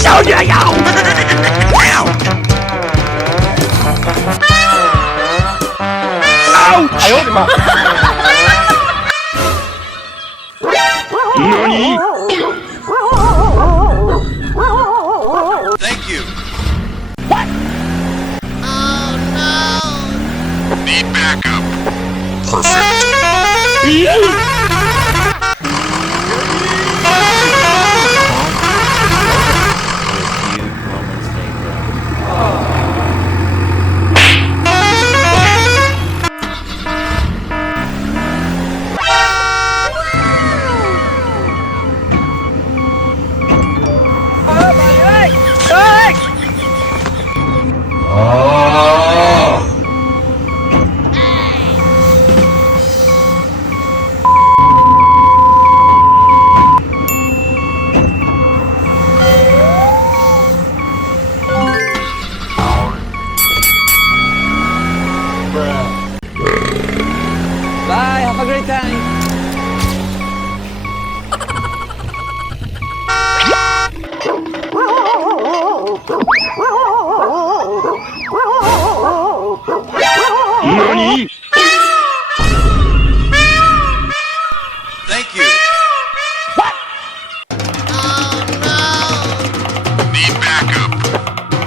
小月呀！哎呦我的妈！何？Thank you. What? Oh no! Need backup. Perfect. Bye, have a great time. NANI? Thank you. What? Oh no! Need backup.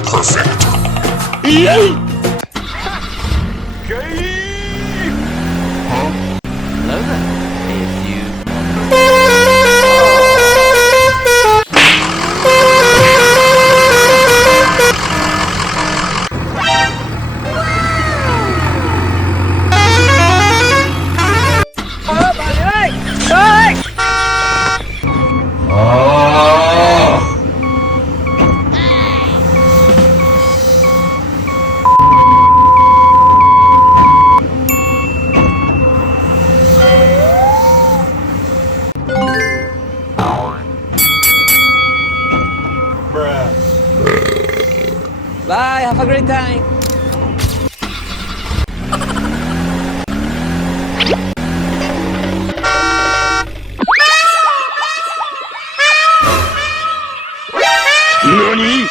Perfect. Hello there. If you... Bye, have a great time. NANI?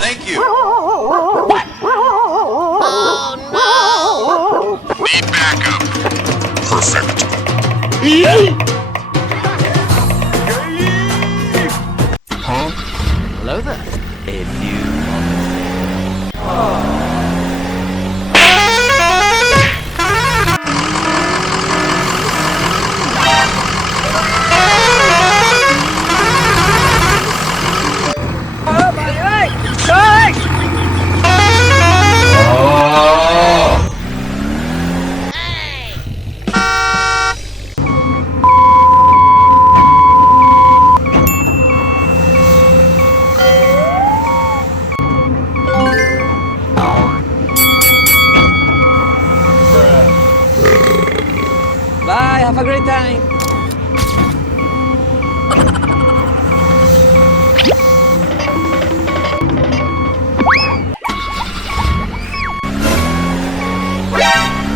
Thank you. What? Oh no! Need backup. Perfect. Hello there. A few moments later. Bye, have a great time.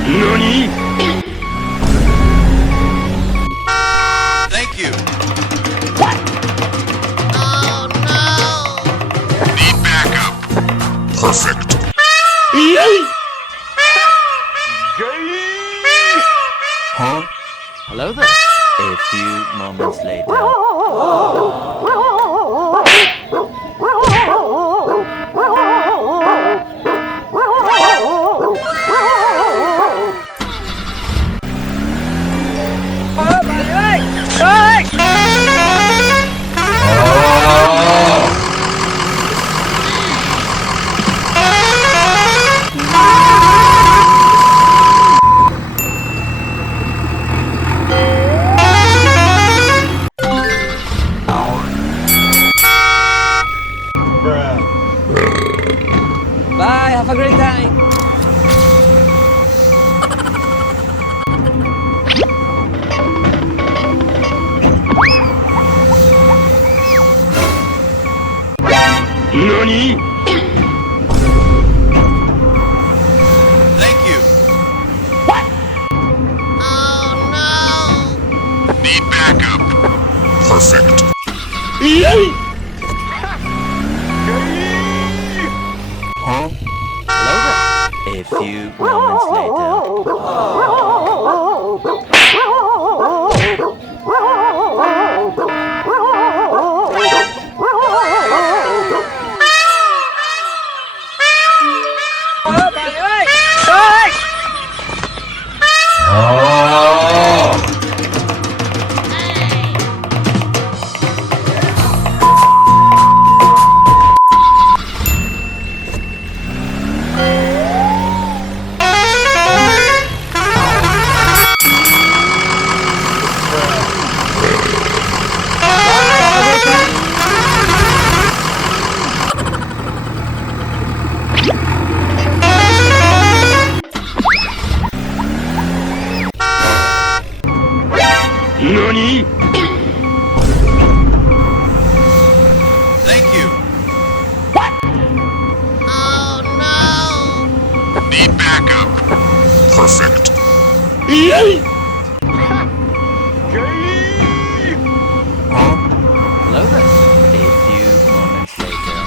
NANI? Thank you. What? Oh no! Need backup. Perfect. Hello there. A few moments later. Bye, have a great time. NANI? Thank you. What? Oh no! Need backup. Perfect. A few moments later. Thank you. What? Oh no! Need backup. Perfect. Hello there. A few moments later.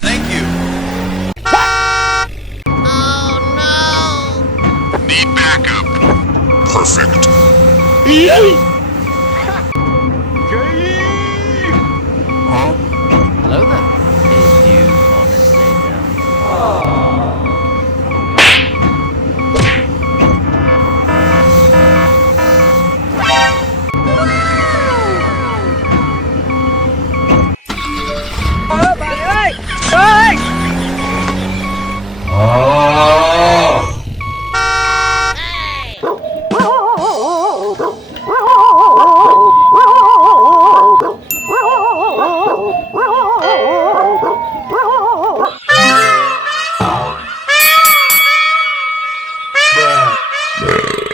Thank you. Oh no! Need backup. Perfect. Hello there. A few moments later. Bruh.